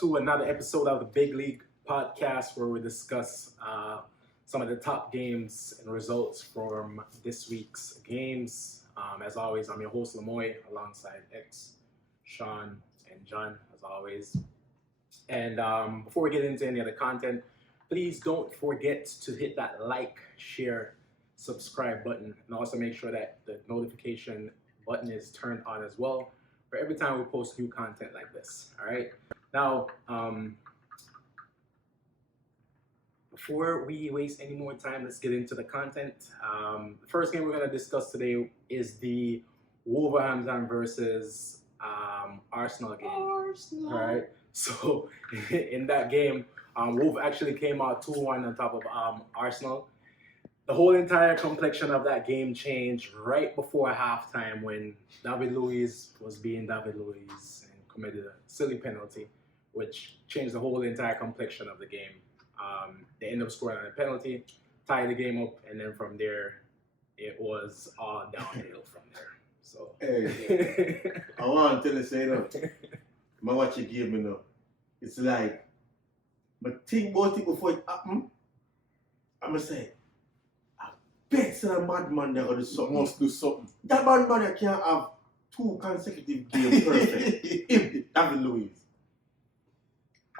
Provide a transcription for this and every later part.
to another episode of the Big League podcast where we discuss some of the top games and results from this week's games. As always, I'm your host, Lamoy, alongside X, Sean, and John, as always. And before we get into any other content, please don't forget to hit that like, share, subscribe button, and also make sure that the notification button is turned on as well for every time we post new content like this. All right. Now, before we waste any more time, let's get into the content. The first game we're going to discuss today is the Wolverhampton versus Arsenal game. Arsenal. All right. So in that game, Wolf actually came out 2-1 on top of Arsenal. The whole entire complexion of that game changed right before halftime when David Luiz was being David Luiz and committed a silly penalty, which changed the whole entire complexion of the game. They ended up scoring on a penalty, tied the game up, and then from there, it was all downhill from there. So, hey, I want to tell you, say, I watch a game, you know. It's like, but think about it before it happen. I'm going to say, I bet some madman that must do something. That madman that can't have 2 consecutive games perfect. Him, David Luiz.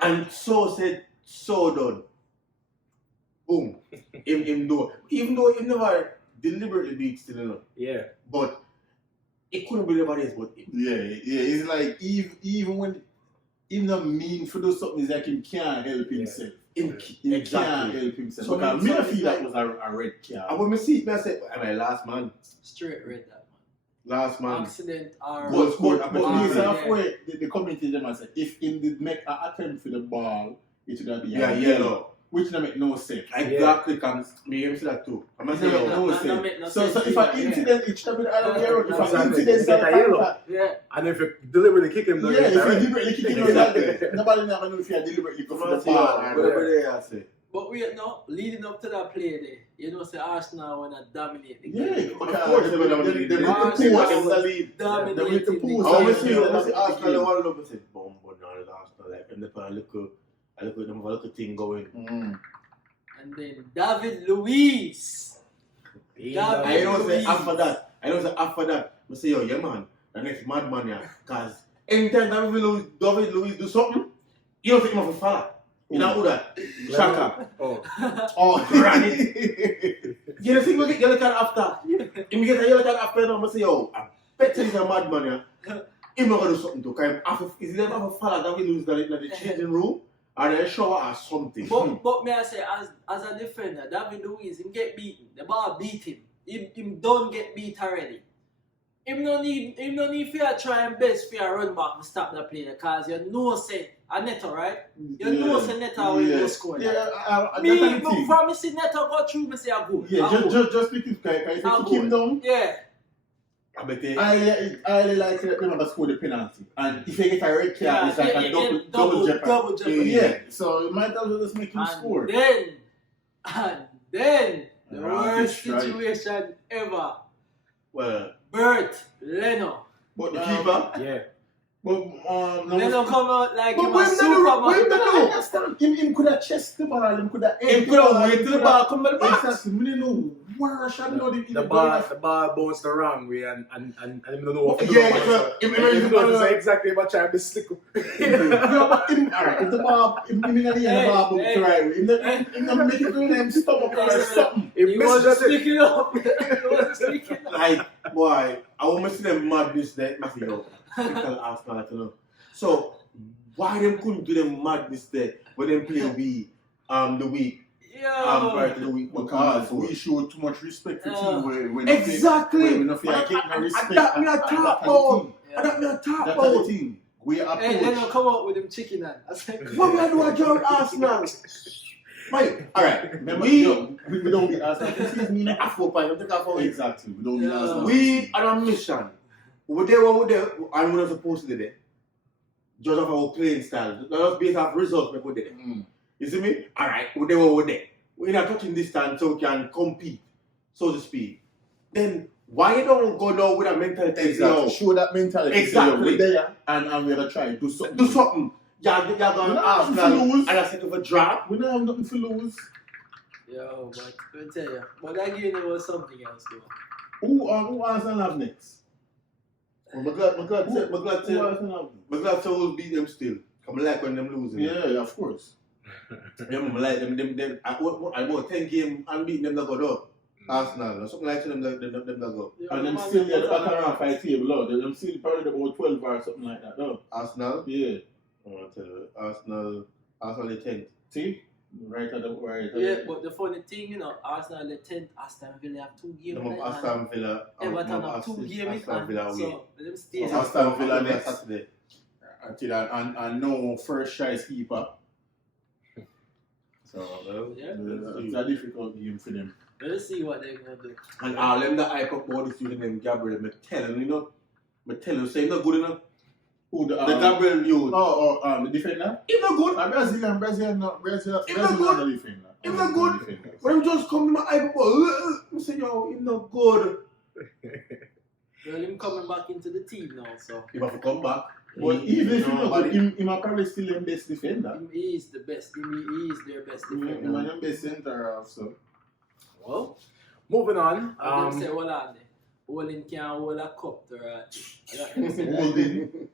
And so said, so done. Boom. Him do. Even though he never deliberately beat still, you know. Yeah. But it couldn't be anybody else but him. Yeah. It's like even when he not mean for do something, it's like he can't help himself. He can't help himself. So because me, I feel that was a red card. And when I see it, I said, am I last man? Straight red that man. Last man. Accident or goal scored. But halfway, the committee them said if he did make an attempt for the ball, it should have been yellow. Which don't make no sense. Exactly, because me say that too. I'm going to say no sense. So if an incident, it should have been either way around. If an incident is a yellow. Yeah. And if you deliberately kick him, if you deliberately kick him, nobody never know if you deliberately go for the ball. Whatever they are say. But wait, no, leading up to that play there, you know, say Arsenal wanna dominate the game. Yeah, of course, they dominate the lead. They make the pool. I always see Arsenal, they want to look and say, boom, but now it's Arsenal, like, and they put a little thing going. And then David Luiz. I know say after that, I say, yo, yeah man, the next madman yeah. Because anytime David Luiz do something, you don't take him off a fella. You know who that? Shaka. Oh, Granny. You know, see, we get yellow card after. If we get a yellow card after, I say, yo, I bet he's a madman yeah. He's not going to do something to him. Is he not a fella David Luiz in the changing room? Or they shower or something. But may I say, as a defender, David Luiz, him get beaten. The ball beat him. Him don't get beat already. Him no need to try and best for a run back and stop the play because you know say a Neto, right? You know say Neto will go score. Me, before me see Neto go through, me say a goal. Yeah, just because if you kick him down. Yeah. I like to remember score the penalty. And if you get a red card, it's like a double jeopardy. Yeah, so you might as well just make him score. And then, the worst situation ever. Well, Bert Leno. But the keeper? Yeah. But Leno come out like him a Superman. Him could have chest the ball, him could have wait till the ball come back. Exactly. We don't know where shall know the ball bounced the wrong way and I don't know what to do. Yeah, exactly what I be slick. Alright, if the ball in the ball bounce the right way, him not make it to them stomach or something. He wasn't sticking up. Like, boy, I want to see them mad this day. So, why them couldn't do them mad this day when they play the week? Prior to the week because we show too much respect for team when exactly. When we feel like no respect. That me a top ball. That me a top ball. We approach. Hey, Leno come out with them chicken hand. I said, what we do a job Arsenal? Right, alright. We don't get Arsenal. This is me not Afro pie. Exactly. We don't get Arsenal. We are on a mission. We're there, and we're not supposed to do that. Judge of our playing style. Let us base off results we put there. You see me? Alright, we're there. We're not touching distance so we can compete, so to speak. Then why you don't go down with a mentality? Exactly. Show that mentality. Exactly. We're there and we're gonna try do something. Do something. You're going No, Arsenal to lose. and I said of a draw. We don't have nothing to lose. Yo, but I'll tell you. But that game there was something else though. Who Arsenal have next? I'm glad Who Arsenal have next? to beat them still. I'm like when them losing. Yeah, of course. I'm like them. I bought 10 games and beating them that go up. Arsenal or something like them that go. Yeah, And them man, still at the that's back all around 5 table, Lord. Them still probably about 12 or something like that, though. Arsenal. Yeah. I want to tell you, Arsenal the 10th. See? Right at the right. Yeah, but the funny thing, you know, Arsenal the 10th, Aston Villa have 2 games. Them of Aston Villa. Everton have 2 games. Aston Villa away. So, them stay. So, Aston Villa next next. Saturday. Until that, and no first choice keeper. So, Yeah. it's a difficult game for them. Let's see what they're gonna do. And all them that hype up all this using them Gabriel, me tell you, say not good enough. Who the Gabriel youth. the defender? He's not good. Brazil not He's not good. the defender. He's not good. When him just come to my hype up, I say, yo, he's not good. Well, him coming back into the team now, so He have to come back. But even if you he's know, not good, he might probably still the best defender. he is the best. He is their best He defender. might be the best centre half, so. Well, moving on. I say, hold on there. Holding can't hold a cup to Holding.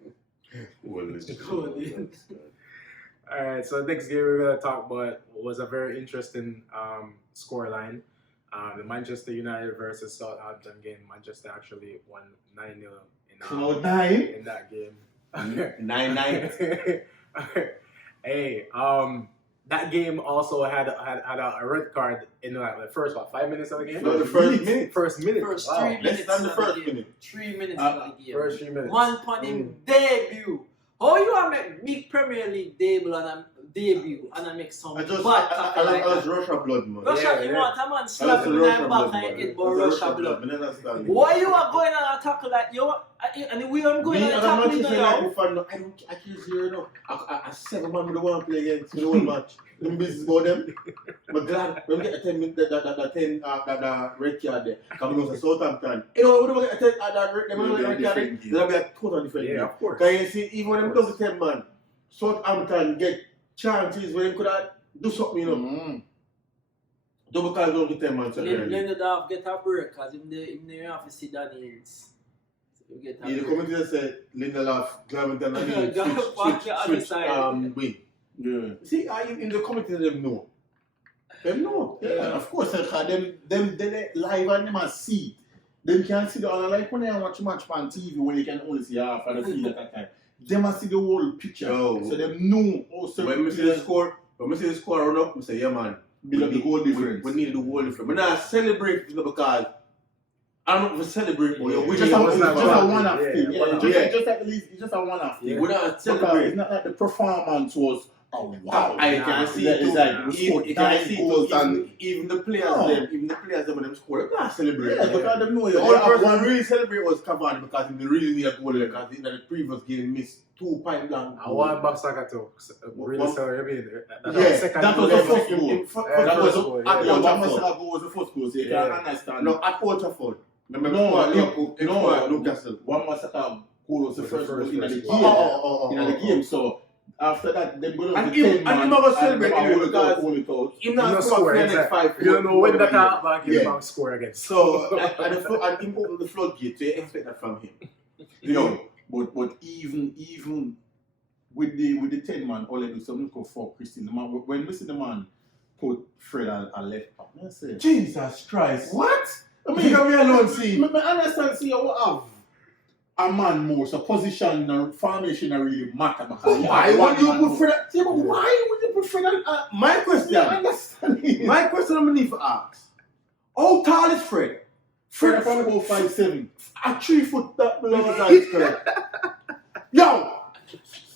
Holding. Alright, so the next game we're going to talk about was a very interesting scoreline. The Manchester United versus Southampton game. Manchester actually won 9-0 Cloud 9? in that game. 9-9. Hey, that game also had a red card in the first 5 minutes of the game. No, the first minute. First minute. First Wow. 3 minutes. Less than the of first game. minute. 3 minutes of the game. First 3 minutes. One on him debut. How you want make big Premier League debut and I make some I bad tackle like was that? Russia blood, man. Russia, you want a man slap him in the back and hit about Russia blood. Why you are going on a tackle like you? And we are going Me on a as a tackle Manchester now. United fan, I can't see her now. I 7 man with the one play against the whole match. Them business about them. But glad when we get a 10 minutes that red card there. Coming out of Southampton. You know, when we get a 10 that red card, there'll be a total different game. Yeah, of course. Because you see, even when them does the 10 man, Southampton get chances where they could do something, you know. Double call down to 10 man. Lindelof get a break because him have to see Daniels. So get a The break. committee said Lindelof, Glavington, Go and switch win. Yeah. See, in the committee, them know. Them know. Yeah, of course, them they live and them see. Them can see the other, like when they watch match on TV when they can only see half of the field at that time. They must see the whole picture. Yo. So them know also When we see the score run up, we say, yeah, man. build up the goal difference. We need the goal difference. But now celebrate because I'm not going to celebrate, but we Just just a want one-off Yeah, thing. one-off. Just at least, it's just a one-off thing. Yeah. we not Because celebrate. it's not like the performance was, oh wow. I can see It's it like, we too. scored You can 9 see goals it too. and Even the players, No. when them score, they can't celebrate. yeah, because they know The you only have person one. who really celebrate was Cavani because he really need a goal because in the previous game missed 2 point blank. I want Baksaka to really What? celebrate. Yeah, second that was goal. the first goal. That was goal, at Yeah, Old one must Trafford. have goal was the first goal, so you Yeah. can understand. No, at Old Trafford. Remember, No, Liverpool, Newcastle. One must have goal was the first goal in the game. Oh, In the game, so after that, they go And to him- 10 and man. him never celebrate and anyway because- hold it out. Him You not know score score, for the next exactly. 5 You don't know when that goals. half back Yeah. in score against. So, and him open the floodgate, so you expect that from him. You know, But even with the 10 man, all they do something called for Christine. The man, when we see the man put Fred a left back, I say, Jesus Christ. what? I You got me alone, see. I understand, see, you have a man more, so position and formation are really matter. Because Why would you put Fred? Yeah, but why would you put Fred on? My question. I understand it. My question I'm need to ask. How tall is Fred? Fred from about 5'7". A 3 foot that below his correct. Yo!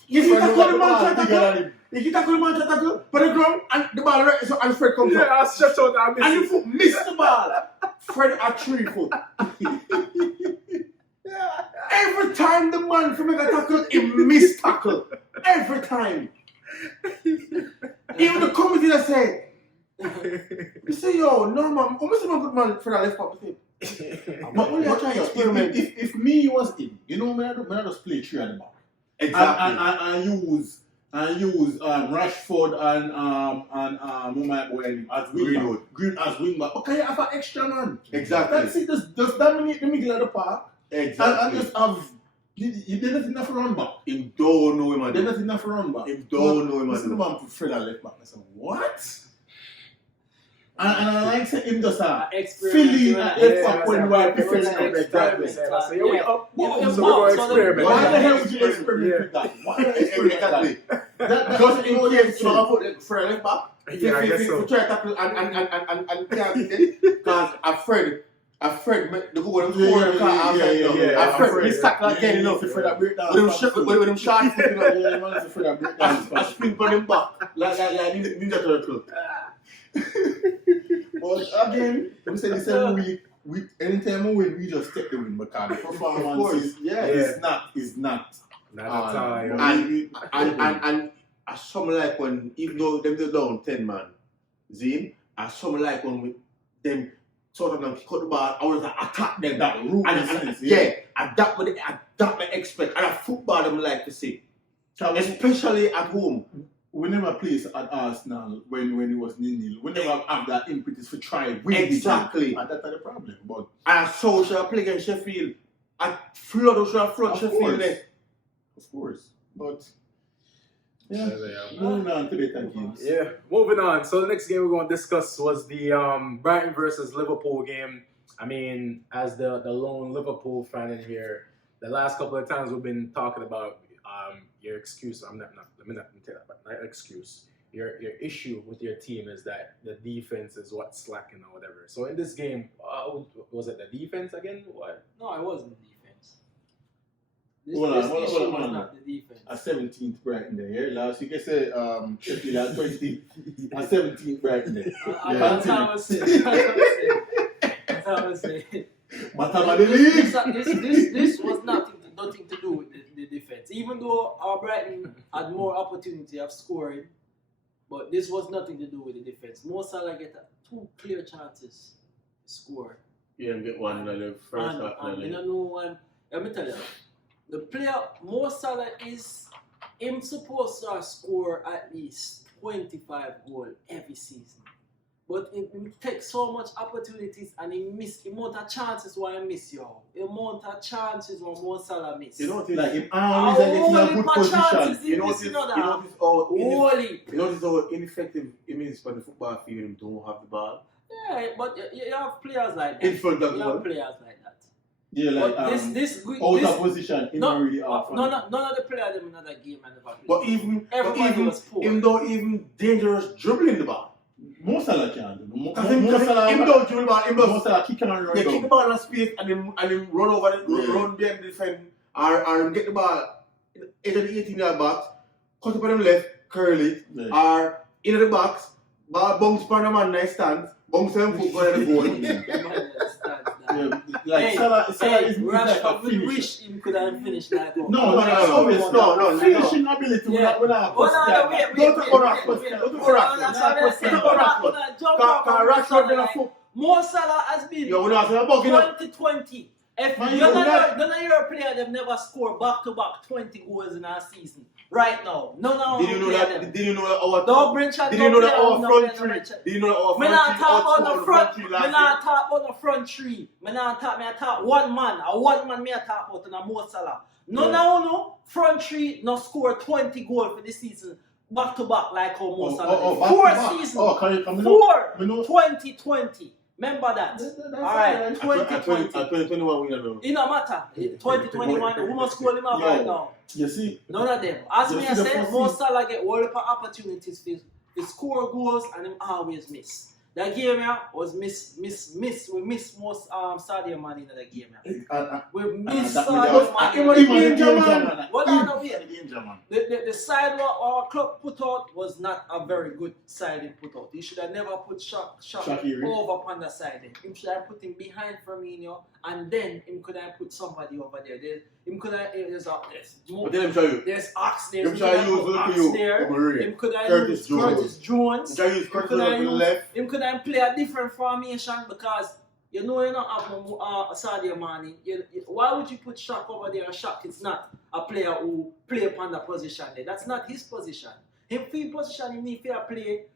If you tackle the man, tackle, put the ground and the ball right, so and Fred comes up. Yeah, I stretch out and And miss the foot miss the ball. Fred at 3 foot. Every time the man from make a tackle, he miss tackle. Every time. Even the committee that say, you say, yo, no man, how much man good man for that left back with him? But when you try to experiment, if me was him, you know, I just play 3 at the back. exactly. And use and use Rashford and who might go in as Greenwood. Green as wing back. But can you have an extra man? Exactly. That's it. Just dominate the middle of the park. Exactly. And just have. You did not enough run back. Him don't know him, man. Did not enough run back. Him don't know him, Listen to man. man put Fred at left back. I said, what? And I like say him just filling at left back when we are defending. Exactly. So yeah, we up. Yeah, So we're going to experiment. Why the hell would you experiment with that? Why the experiment with that? Just in case you put Fred left back. Yeah, I guess so. To try to tackle and can't get it. Because Fred, the goal them score yeah. Fred miss tackle again, you know. With With him shot foot, you know. Yeah, man, it's afraid of breakdown. I spin on him back like Ninja Turtle. But again, we say the same week. Anytime we win, we just take the win because the performance is not. Not at all. Yeah. And I some like when even though them they're down 10 man, Zim, I some like when them sort of kick out the ball, I was attack them That root and adapt what they expect. And a football them like to see. Especially at home. We never played at Arsenal when it was 0-0. We never have that impetus to try win. Exactly. And that's the problem. But And so should I play against Sheffield. I flood Sheffield there. Of course. But Yeah. moving on to the games. Yeah, moving on. So the next game we're going to discuss was the Brighton versus Liverpool game. I mean, as the lone Liverpool fan in here, the last couple of times we've been talking about your excuse. Let me not take that, but not excuse. Your issue with your team is that the defense is what's slacking or whatever. So in this game, was it the defense again? What? No, it wasn't the defense. Hold issue was on. not the defense. A 17th Brighton there. Yeah, last week I said Sheffield at 20. A 17th Brighton there. That's how I was saying. That's how I was saying. This was nothing to do with the defense. Even though our Brighton had more opportunity of scoring, but this was nothing to do with the defense. Mo Salah get 2 clear chances to score. Yeah, and get one in the first half. And you know one. Let me tell you, the player Mo Salah is him supposed to score at least 25 goals every season. But he takes so much opportunities and he miss the amount of chances why he miss you. The amount of chances why Mo Salah miss. You know what it is? Like, if always getting a good position. You notice how ineffective it means for the football field him don't have the ball. Yeah, but you have players like that. In front of you have players like that. Yeah, like but out of position, none really of the players in another game and never played. But even though dangerous dribbling the ball. Mo Salah can't do. Mo Him don't dribble the ball. Him Mo Salah kick and run kick the down. ball in space and him run over run behind the defend or get the ball into the 18-yard box, cut up on him left, curl it, or into the box, ball bounce upon a man nice stance, bounce him foot go in the goal. Like Salah is like a Rashford finisher. wish him could have finished that goal. No. Finishing ability without Wait. Rashford been a foot. Mo Salah has been 2020. If Man, you're not your player, they've never scored back-to-back 20 goals in a season. Right now. No. Did you know that our Don't bring chat. Did you know that our front three? Did you know that our Me not talk front on three? the front. Me not talk on the front three. Me talk one man. A one man me talk about in a Mo Salah. No. Front three no score 20 goals for this season. Back to back like how Mo Salah. 4 seasons. 2020. Remember that. Alright, 2020. 2021 we don't know. It don't matter. 2021, who must score him out right now? You see, None of them. As me I said, Mo Salah get all the opportunities to score goals and him always miss. That game was miss. We miss most Sadio Mane in that game. We miss Sadio Mane. What on over here? The side what our club put out was not a very good side he put out. He should have never put Shaqiri over on the side. He should have put him behind Firmino and then he could have put somebody over there. There's Ox there. Him could have used Curtis Jones. Him could have play a different formation because you know you don't have Sadio Mane. Why would you put Shaq over there? Shaq is not a player who play upon the position there. That's not his position. Him field position, he need to play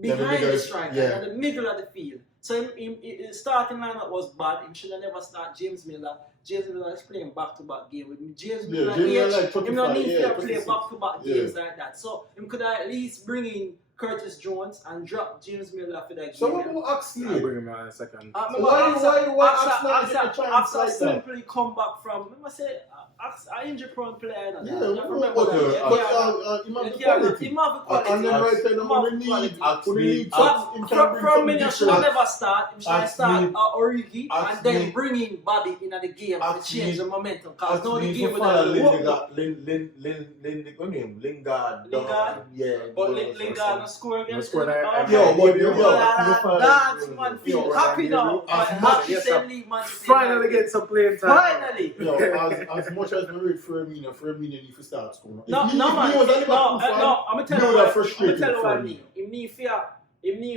behind the striker, in the middle of the field. So his starting lineup was bad. He should have never started James Miller. James Miller is playing back-to-back game with me. James Miller, him not need to play back-to-back games like that. So him could at least bring in Curtis Jones and drop James Miller for that game. So what about Oxley? I'll bring him out in a second. Why Oxley simply come back from, I say, an injury-prone player. He might should never start. He should start Origi and then bring in Bobby in the game to change the momentum. Because now the game with Lingard. Yeah. But Lingard no score against him. Dance, man, feel happy now. Finally get some playing time. Finally. As much as we read Firmino need to start scoring. No, I'm going to tell you what I mean. He need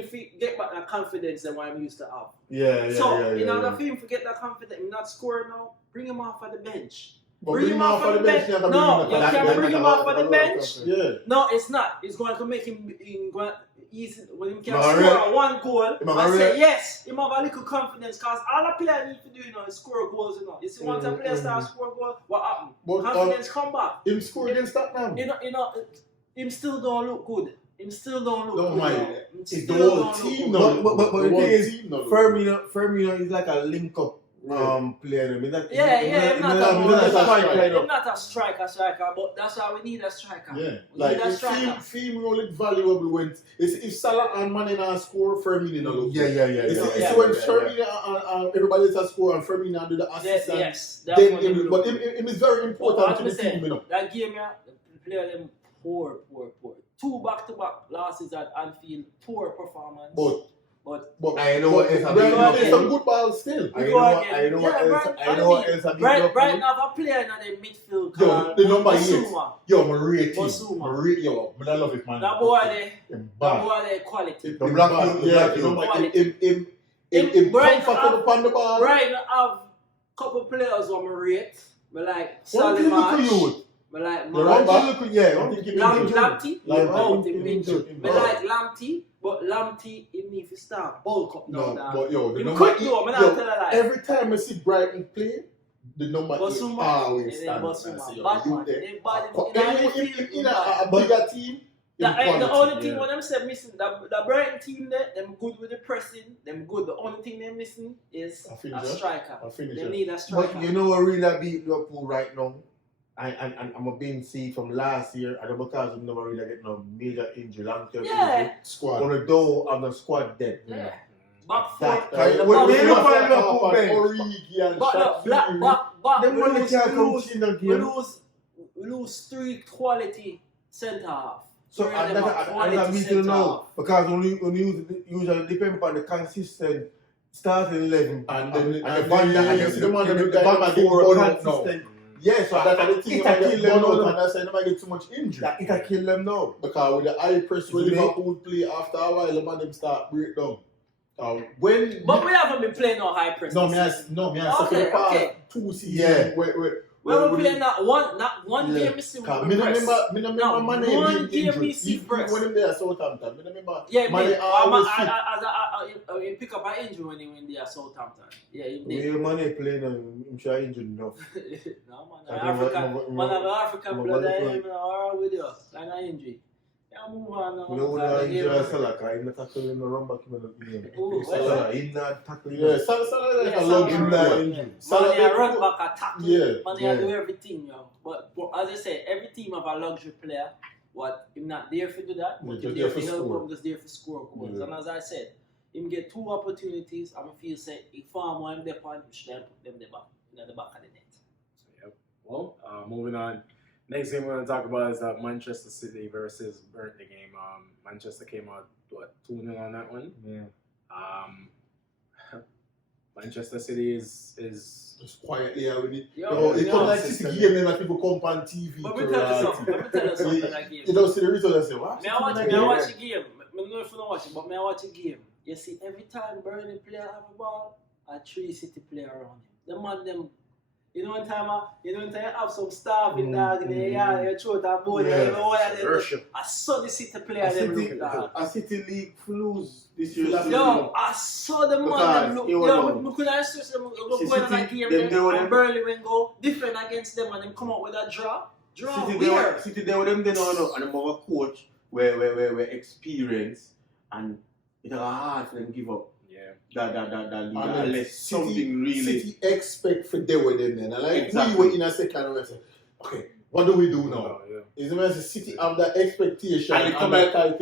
to get back that confidence that I'm used to have. So, in order for him to get that confidence, he's not scoring now, bring him off at the bench. Bring him off on the bench. No, you can't bring him off on the bench. No, it's not. It's going to make him easy when he can score one goal and say yes. He have a little confidence because all a player need to do is score goals. You see, once a player starts score goals, what happens? Confidence come back. Him score against Tottenham. Him still don't look good. Him still don't look good. Mind. It's the whole team. But the thing is, Firmino is like a link-up player. He's not a striker, but that's why we need a striker. Yeah, like Firmino look valuable when if Salah and Mane not score, Firmino no look. It's when Firmino and everybody else score and Firmino do the assist. Yes, but it is very important to the team. That game, the player them poor. 2 back-to-back losses at Anfield, poor performance. But I know what else there's some good balls still. I know what else Brighton have a player in the midfield called the number 8. Basuma. Yo, I love it, man. That boy there quality. The black him comfortable upon the ball. Brighton have couple players who I rate. But like Salih I like Lamptey. I like Lamptey, but Lamptey he need to start bulk up now. Every time I see Brighton play, the number 8 always stands. In a bigger team. The only thing when I'm saying missing, the Brighton team there, them good with the pressing, them good. The only thing they're missing is a striker. They need a striker. But you know what really beat Liverpool right now? I'm a being seen from last year, and because we never really get no major injury, long-term injury. Squad. On the door of the squad dead. Yeah. Back four. When they look at Liverpool bench, we lose 3 quality centre half. So I need to know because when you usually depend upon the consistent starting 11 and then the one that consistent. Yes, so that's the thing about kill them now, and that's why they might get too much injury. It can kill them now. Because with the high press when Liverpool play, after a while, the man them start break down. But we haven't been playing no high press. No, me has second part 2 seasons. Yeah. We're playing not one game missing. I remember Mane one being game missing injured. When they are Southampton, I remember Mane always he pick up an injury when they are Southampton. Yeah, he did. Mane playing I'm sure injured enough. No man, African blood, I'm alright with you. Like an injury. Yeah, move on now. You know injury Salah, I'm not tackling him, run back him in the he's not tackling him. Yeah, Salah like a log in there. Salah run back, attack. Mane do everything, But as I said, every team have a luxury player. What him not there for do that, but him there for help him, just there for score goals. And as I said, him get 2 opportunities, and I feel say if farm one they point, should put them the back of the net. So, well, moving on. Next game we're going to talk about is Manchester City versus Burnley game. Manchester came out 2-0 on that one. Yeah. Manchester City is just quietly with it. It comes like this game and people come on TV. But let me tell you something that game. You don't see the result and say, what? I watch a game. I don't know if you watch it, but I watch a game. You see, every time Burnley player have a ball, a 3 City player around him. The man them You know one time you have some starving dog in there, you throw that ball there, you know what I saw the City player them look dog. A City League lose this year. Yo, I saw the man them look. Yo, we could have switched them go in on that game and Burnley when go different against them and them come out with a draw. City there with them they know and them have a coach where experienced and it's hard for them give up. That unless something really City expect for they with them then. And like exactly. we were in a second and we say, okay, what do we do now? Is the City have that expectation and they come back at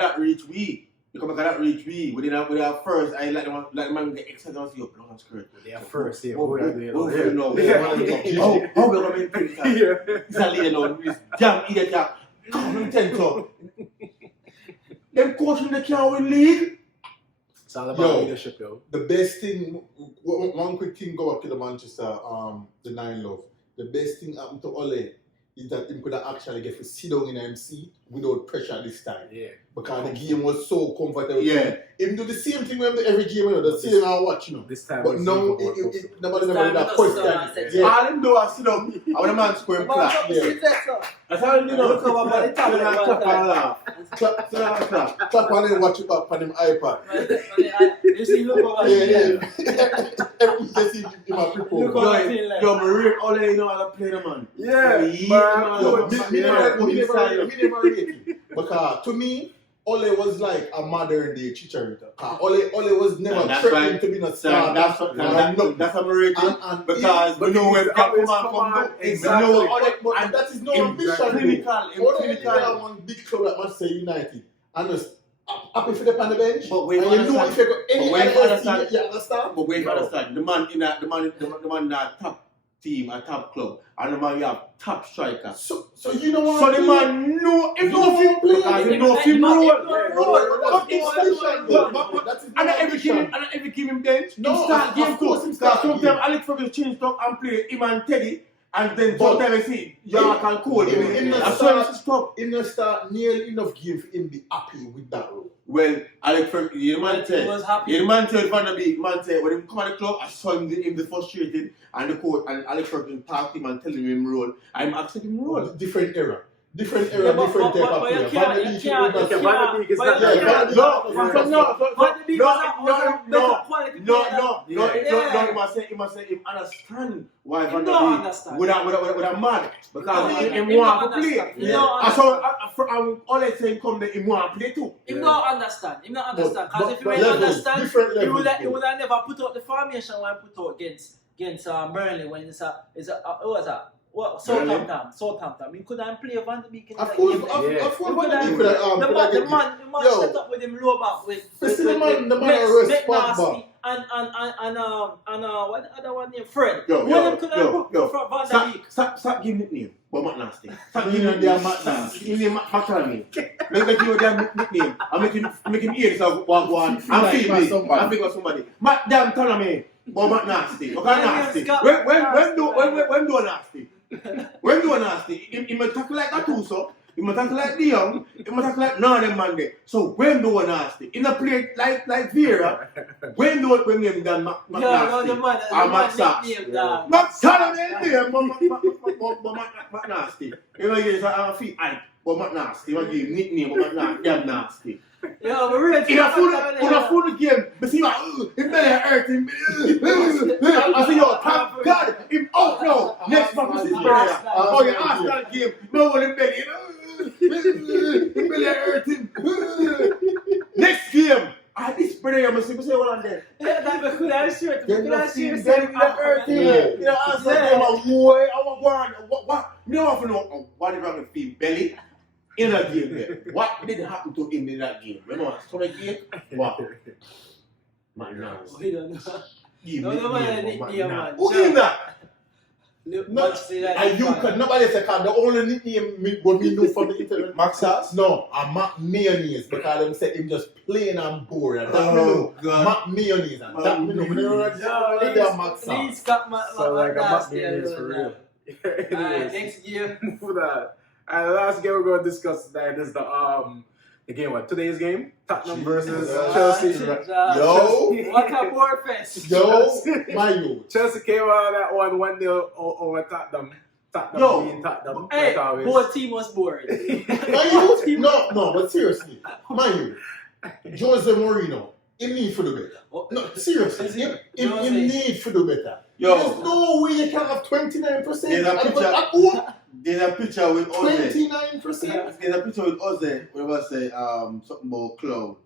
that reach we. They come back at that reach we. Within our first, I like the man get excited and say, yo, no, that's great. They are first, yeah. How we're going to make things It's a lady now, this damn idiot, come and tell talk. Them coaching the can't win league. It's all about leadership, yo. The best thing, one quick thing go back to the Manchester, the Nine Love. The best thing happened to Ole is that he could actually get to sit down in MC without pressure this time. Yeah. Because the game was so comfortable. Yeah. Him do the same thing when every game, the same I watch, This time. But now, nobody never did that question. All him do is sit down, and when the man scoring flat. That's how you know. Clap on him, watch it back on him iPad. You see, look over here. Everyone can see him at people. Yo, Marie, all you know how to play the man. Yeah, Me never rate him. Because to me, Ole was like a modern day Chicharito. Ole was never threatening to be a star. That's a miracle. Because we know where come from. Exactly. And that is no ambition. Clinical. Ole one big club like Manchester United. And just happy for the on the bench. But we and you know if you got any other team, you understand? But wait, understand. The man in that top team, a top club, and the man you have top striker. So you know what? So the man know if you play, because he know him roll. And every game him bench. No, start game too. Because sometimes Alex Ferguson change up and play him and Teddy, and then sometimes I see York and Cole. In the start nearly enough game for him be happy with that role. Well, Alex Ferguson, the man said Van der Beek, man said when he come at the club, I saw him the frustrated, and the coach and Alex Ferguson talked him and tell him roll. I'm accepting him roll. Different era, different type of player. Van der Beek is not. He must say him understand why Van der Beek with a man because he want to play. So I'm always saying come there, he want to play too. He don't understand. Because if he really understand, he would have never put out the formation when he put out against Burnley when it's Southampton. He couldn't play Van der Beek in that game. The man set up with him low back with McNasty and what the other one named Fred. One of them couldn't put Van der Beek. Stop giving nickname, but McNasty. Stop giving him their McNasty. Give him McCartney. Make him their nickname. And make him hear this of one. I'm thinking of somebody. Damn tell me. But McNasty. Okay, nasty. When do nasty? When do nasty? He might tackle like Gattuso. He might tackle like De Jong. He might tackle like none of them man there. So when do nasty? In a play like Vieira. When do it bring him down McNasty? I'm Max Sachs. Max Sachs in there. But McNasty. You know, he's a feet height. But McNasty. You want to give him nickname. But McNasty. Damn nasty. Yeah, we're ready. In a full game, but see what him belly hurt him. I say, yo, thank God, him out now. Next month is his player. Oh, you ask that game, no one him belly. Him belly hurt him. Next game, this player must say what on there. Yeah, that could have shit. Then you hurt him. You know, ask that game, boy, I want what? You don't want to know what is wrong with him belly. In that game there. What did happen to him in that game? Remember, stomach ache? What? Man, no. We don't know. Man. Who gave that? Nobody said the only nickname what me know from the internet. Max Sachs? No, Mac Mayonnaise because them said him just plain and boring. And that God. Mac Mayonnaise and that me know. They're Max Sachs. Please got my like a Mac Mayonnaise for real. Alright, next game. For that. And the last game we're going to discuss tonight is the Again, what? Today's game? Tottenham versus Jesus. Chelsea. Yo. What a board fest. Yo, my youth. Chelsea came out of that 1-0 over Tottenham. Tottenham Yo. being Tottenham. Hey, like always. both team was boring. My youth. No, but seriously, my youth. Jose Mourinho, he need to do better. No, seriously, he need to do better. Yo. There's no way you can have 29%. There's a picture with Ozzy. 29%. There's a picture with Ozzy, whenever I say something about cloud,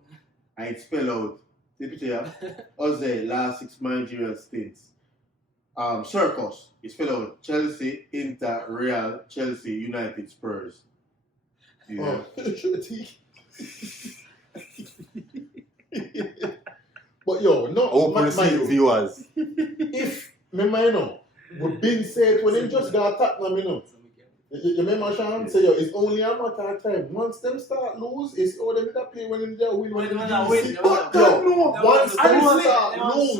and it spell out. The picture, yeah? Ozzy, last 6 managerial stints. Circus, it spell out Chelsea, Inter, Real, Chelsea, United, Spurs. Yeah. But yo, no, Open my seat viewers. if, remember, you know, we've been said when they just got Tottenham, you know. You remember Sean say, yo, it's only a matter of time. Once them start lose, it's all them that play when they win. When they win. But no, once them start lose,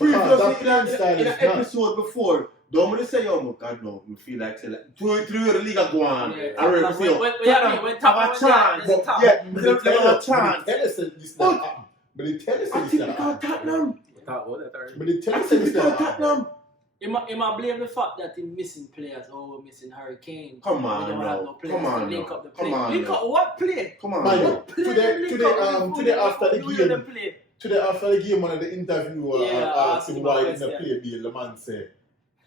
In an episode before, don't want to say, oh my God, no, I feel like, say, like, 2-3 years the league are going. I already feel, when have a chance. Yeah, they have a chance. But they tell us I think because Tottenham. But they tell I us think because Tottenham. He might blame the fact that he's missing players. Oh, we're missing Hurricane. Come on, we don't have no players come on, to link up the play. come on, Link up what play? Come on, Man, man. today after the game, play. today after the game, one of the interviewer asked him why he didn't play Bill. The man said,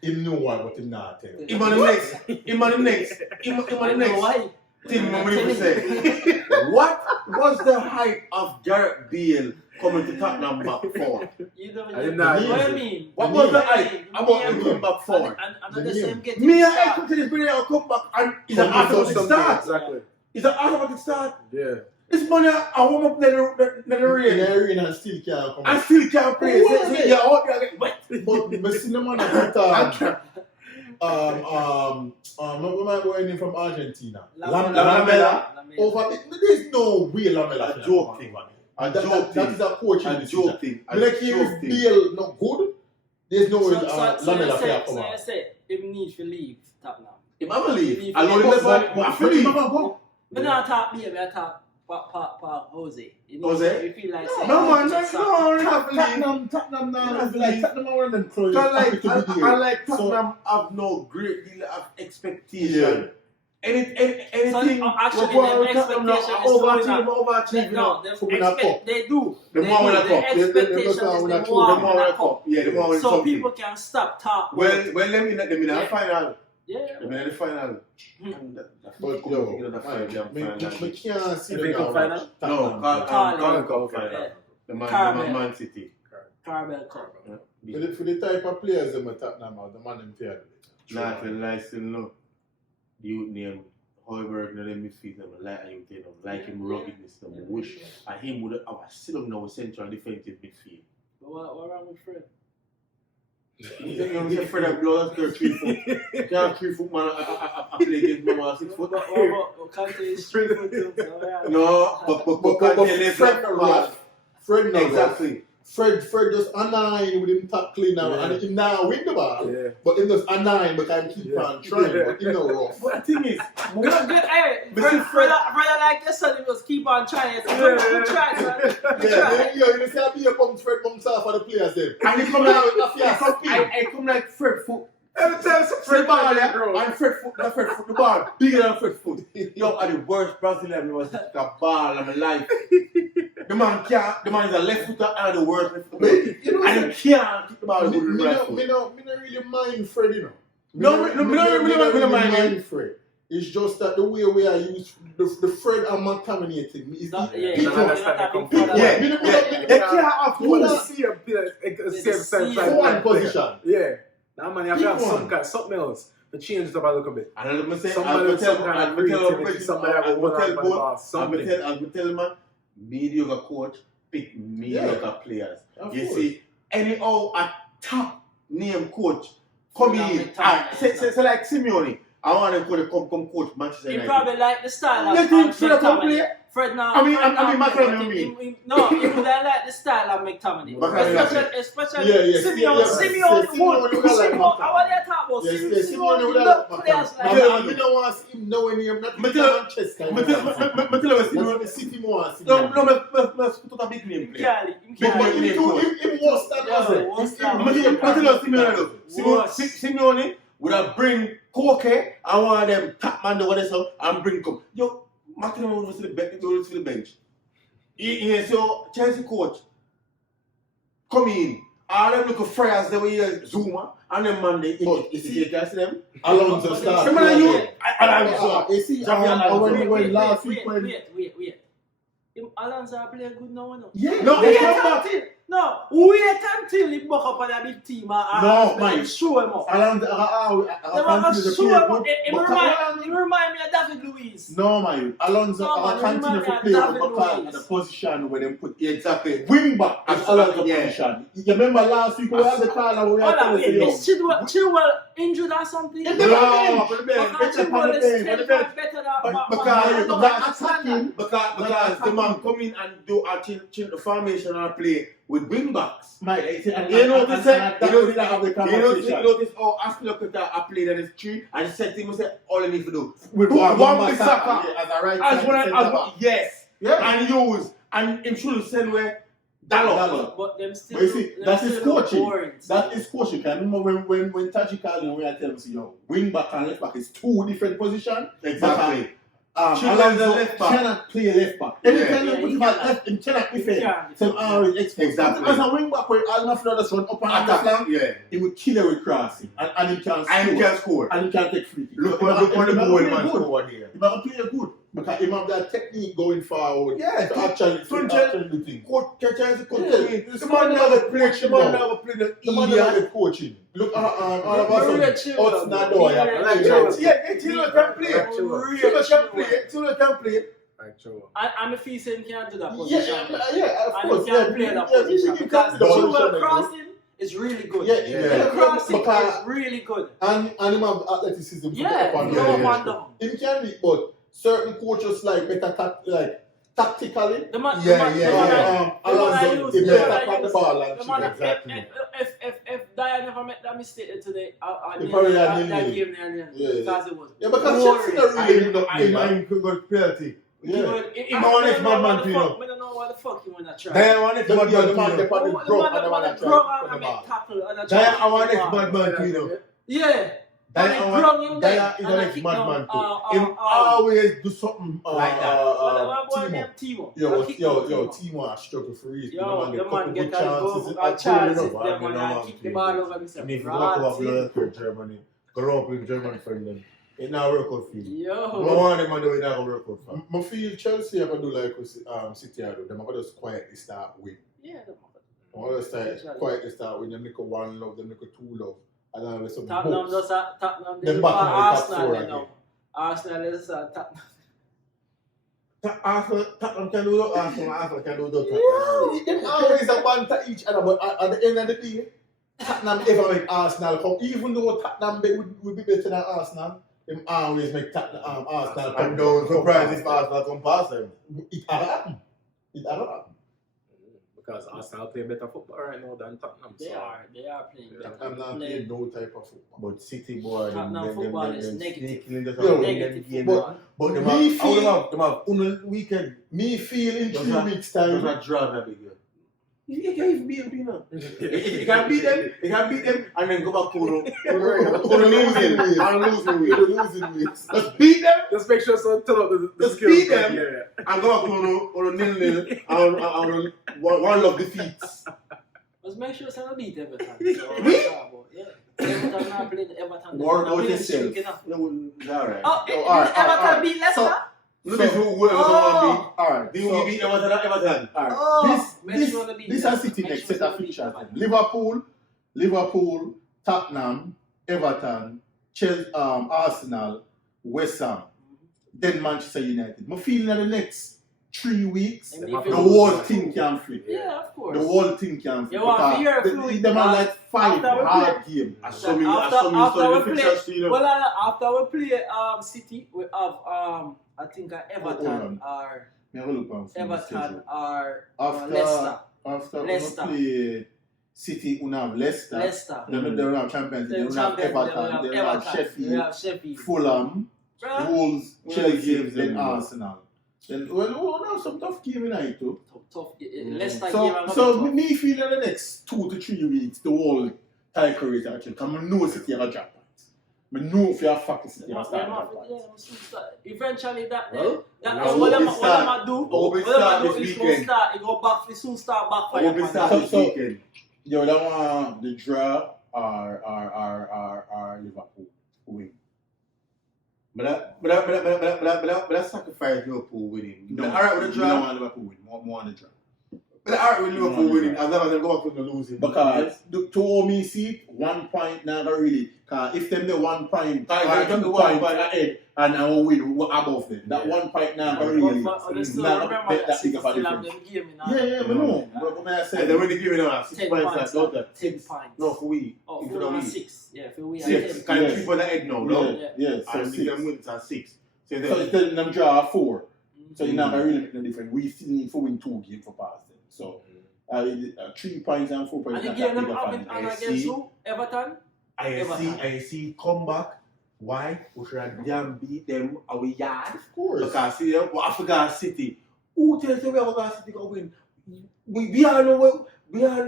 he knew why, but he not tell. Him on the next Why? thing, we say, what was the hype of Gareth Bale coming to Tottenham back forward? You don't I didn't know. know. What do you mean? What was the hype about him coming back forward? And the same getting Me and start. I come to this video, come back, and it's an Come back automatic something, start. Exactly. It's an automatic start. Yeah. This money, I warm up in the In rain. the arena and still can't come I out. still can't play. Who was it? You're out there get wet. But see the man that we might go in from Argentina. Lamela. Over there's no way Lamela. A joke thing. That is a coaching A decision. joke thing. But like if Bale not good, there's no way Lamela can come So out. I say, if need to leave Tottenham. If I believe, Leave. I know the best I believe. But not talk me, I talk pa Jose. You know, Jose? You feel like saying, No man, just Tottenham now. Like Tottenham are one of them clubs. Happy to be I there. like So- Tottenham have no great deal of expectation. Yeah. Anything actually, we're their going Tottenham now, expectation is overachieving No, So they do. The more win a cup. The expectation is They the win a more more win win a a cup. cup. Yeah, the more win So something. people can stop talk. Well, let me in the final. Yeah. Let me in the final. But yo, we can't see If the they go final? No, Carl final. Yeah. The Carmel. Man City. Carmel Cup. For the type of players them at Tottenham are, the man them fair. Not to lie, still no. The youth name, however, no let me feed them, like him, you know, like him ruggedness, them wish. And him would have still now a central defensive midfield. But what wrong with Fred? You know, say Fred have blood after 3 foot. You can't 3 foot man I play against man who 6 foot. What Kante is 3 foot too. No, but Fred not rough. Fred not rough. exactly. Fred just a 9 with him tackling now, and him now win the ball. Yeah. But him just a 9, but I keep on trying. But him no rough. But the thing is, Good. Hey, Fred like your son, he was keep on trying. Good try, son. Yeah, you see how be a bump Fred bumps off for the players then. and he come like Fred foot. Every time some Fred Fred ball, yeah, bro. and Fred foot, the ball, bigger than Fred foot. Yo, are the worst Brazilian was the ball of my life. The man is a left footer and the worst left footer. You know, And he can't kick the ball with the right foot. me no really mind Fred, you know. No, me no mind him. Fred. It's just that the way we are used, the Fred are not contaminating me. It's No, the yeah, people. no, that's not People- the comfort. Yeah, Me they can't have You You know, want to see a same see one position. Yeah. Now man, you have to have Pick something else to change it up a little bit. And I'm gonna say, Somebody with some kind of creativity, somebody that will run by the ball, something. I'm tell man, mediocre coach pick mediocre players. Of You course. see, anyhow a top name coach come Now in, with time, say like Simeone, I want them to come coach Manchester He United. probably like the style Let him sit up and McTominay. play. Fred now. I mean, McTominay. No, he would like the style of McTominay. Especially Yeah, Simeone. Simeone would like I want to talk about Simeone would Simeone. like Players like I don't want to see him nowhere near Manchester. But City more. no, let's put a big name player. Him was Simeone would have bring Koke and one of them top man over there and bring come. Yo, Martin would go to the bench. He so Chelsea coach come in. All them look friars the way Zuma and them man they you see them. Alonso start. Remember you? You see, when went last week when Wait. Alonso play good now, no? yeah, No, wait until he buck up on a big team and man. show him up. Alonso He remind me of David Luiz. No, man. Alonso No, man, continue to remind play me on of David the position where they put Exactly. wing back as Alonso Yeah. position. You remember last week we had the call and we had to say, yo, Is Chilwell injured or something? Yeah, Because Chilwell is 10 times better than Because the man come in and do a change the formation and play with wing backs. Mate, You notice conversation. how Aspilicueta play that is 3 and set him say all I need to do. With one big soccer as a right as side one centre back. yes. Yeah. And use and him should send where Dalot. But them still. But you see, that is coaching. Boring. That is coaching. Can you remember when Taji called you, when I tell him, yo, wing back and left back is 2 different positions? Exactly. Alonso left back. cannot play left back. Anytime you put him at left, he cannot defend. So always exposed. Exactly. As a wing back, where all enough others run up and down the flank, Yeah. he will kill you with crossing. And he can score. And he can score. And he can take free kick. Look So on the he goal play man good. score here. He might play good. Because he have that technique going forward. Yeah, to actually do things. Coach Chelsea coach. Yeah. The man never play. The man never play the The man idiot. that coaching. Look at all of Maria us. Chilwell. Odds not door. Children can play. Children can play. I'm a fee saying he can't do that Yeah, position. of And course. he can't play that Yeah, position he because can do that Chilwell position. crossing is really good. Yeah. The crossing Because- is really good. And him have athleticism. Yeah, up and no down. man down. Him can be, but certain coaches like better tactically. The man, Alonso is better on the ball and the man, exactly. if Dyer never made that mistake today, I He probably had that nil-nil. game near Yeah. because it was Because Chelsea don't really look I'm good. good penalty. Yeah. I don't know what the fuck you wanna try. Then I want it The bad man man they to put the The drop man and the man that that try grow to put and the make ball. tackle and Then I want try it to bad man to Yeah. Dyer And is ground him there, a and I next kick madman down, too. Him always do something Like that. What boy Timo. named Timo? Yo, I kick down Timo a struggle for real. Yo, the man get couple a good goal, chances. a chance, Enough, them and man kick the ball over himself. And if you look up to Germany, grow up with German friend them. It not work out for you. Yo. I want him to do it not work out for. I feel Chelsea have to do like City are do. Them have to just quietly start with. Yeah, All start quietly start with them make a 1 love, them make a 2 love. And then with some Tottenham books. Tottenham Them they back in the top Arsenal four you again. know. Arsenal is Tottenham. Tottenham can do that. Arsenal can do that. Them always a banter each other, but at the end of the day, Tottenham ever make Arsenal come. Even though Tottenham would be better than Arsenal, them always make Tottenham Arsenal come. I'm not surprised if Arsenal come past them. It happen. It happen. Because Arsenal play better football right now than Tottenham. They are playing better. Tottenham not playing no type of football. But City boy, Tottenham football is negative. Negative football. But them Me have, feel- them have on weekend. Me feel in Does 3 that- weeks Does time. not draw that big. You can't even beat them, you know. You can beat them, and then go back to losing ways. Just beat them, Just make sure someone tell up the Just skills. beat them. Yeah. and go back to nil-nil, and one love defeats. Let's make sure someone beat Everton. We? Yeah. Everton not playing Everton. Work out They're yourself. streaking up. Alright. Oh, alright, Everton alright. beat Leicester? Look at whoever someone beat. Alright. Do you beat Everton? Alright. Oh, make This sure they beat this them. are City Make next sure set they of beat fixtures. them. Liverpool, Tottenham, Everton, Chelsea, Arsenal, West Ham, then Manchester United. I'm feeling that the next 3 weeks, And the if you- whole thing can flip. Yeah, of course. The whole thing can flip. You want to hear a fluid them are like 5 after we hard games. I saw me After saw we the play, fixtures to you. well, after we play City, we have I think Everton or Never look on Everton or after Leicester. after Leicester. we play City, we have Leicester. Leicester. Then they will have Champions League. They will have Everton. They will have Sheffield, Fulham. Fulham, Wolves, Chelsea, games then then Arsenal. Then we'll have some tough game in it too. Tough. Leicester game. So me feel in the next 2 to 3 weeks, the whole title race actually. Because I know City have a drop point. I know if you have fucking City have a drop point. Eventually, that Well, what I'm do. Hope it What start I'm do this is going weekend. start. It go back. It soon start back for I hope it you. start this So- weekend. Yo, that one, the draw or Liverpool win. But that sacrifice Liverpool winning. No, Alright with the I don't draw. want Liverpool win. More on the draw. But alright with Liverpool winning as long as they go back from the losing. Because to me see 1 point now really. Cause if them the 1 point, Aye, or 2 the 1 points point. ahead and I will win above them. That Yeah. 1 point now Yeah. really. But still Nah, remember that that big City of a still have difference. them game in Yeah, but no. But when I And say then when they give it out 6 10 points, points. that's not 10 that. points. No, for we. Oh, If 4 you and don't 6. Yeah, for we are 6. 10. Kind of Yes. 3 for the head now, no? yeah, so And 6. if them wins at 6. So So then, it's telling them draw 4. So you're not Mm. really making a difference. We still need to win 2 games for past them. So 3 points and 4 points. And the not game that them big of have a it difference. and I against see. who? Everton? I see come back. Why? We should have damn beat them our yard. Of course. Because see them, I forgot City. Who tells you we have got City going win? We all know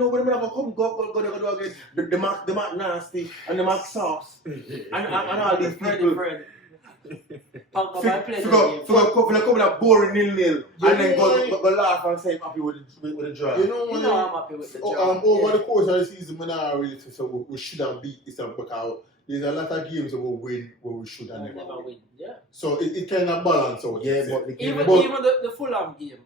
when they're gonna come go again. The Mac nasty and the Mac sauce and all these people. Fred. Talk For about play come that boring 0-0 You and then know go laugh and say happy with the draw. You know You when know I'm happy with the job. over the course of the season, we not really say so we should have beat this up because there's a lot of games that we win where we should have We'll never never win. win. Yeah. So it kind of balance out. Yeah, you but see. the Even But- the Fulham game.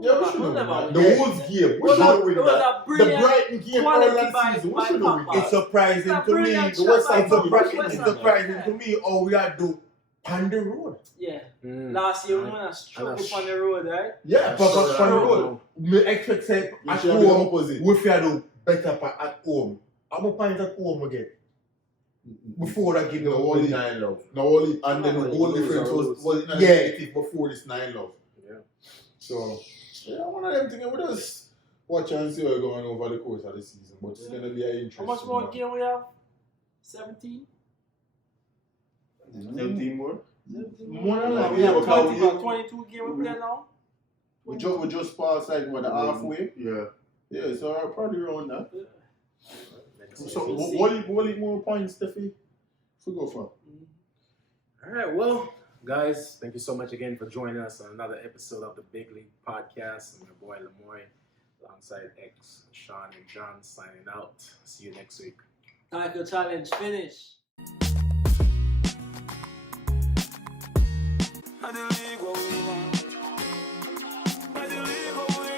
Yeah, we should we'll have never win win. that. The Wolves game, we It should have was win a that. The brilliant Brighton game quality earlier by- last season, we by should have win Pogba. It's surprising It's a to me. brilliant The West shot Ham by team, Pogba. It's surprising to me all we are do on the road. Yeah. Mm. Last year we won a stroke And a on the road, right? Yeah, But but on the road, me expect say you at should have been home opposite. we feel do better at home. How many points at home again? Before that game, No, we only- 9 love. Now only and then the goal Lose or difference lose. was in a Yeah. negative before this 9 love. Yeah. So yeah, one of them things we just watch and see what's going over the course of the season. But it's gonna be an interesting. How much more one. game we have? 17? 17 more. 17 More than more. that, We have yeah, because 20, 22 game we play now? We just passed like what the halfway. Yeah. Yeah, so I'll probably around that. So We'll see. what more points, Steffi? We go for. All right, well, guys, thank you so much again for joining us on another episode of the Big League Podcast. I'm your boy Lemoy, alongside X, Sean, and John, signing out. See you next week. Title challenge finish. I the league what we want.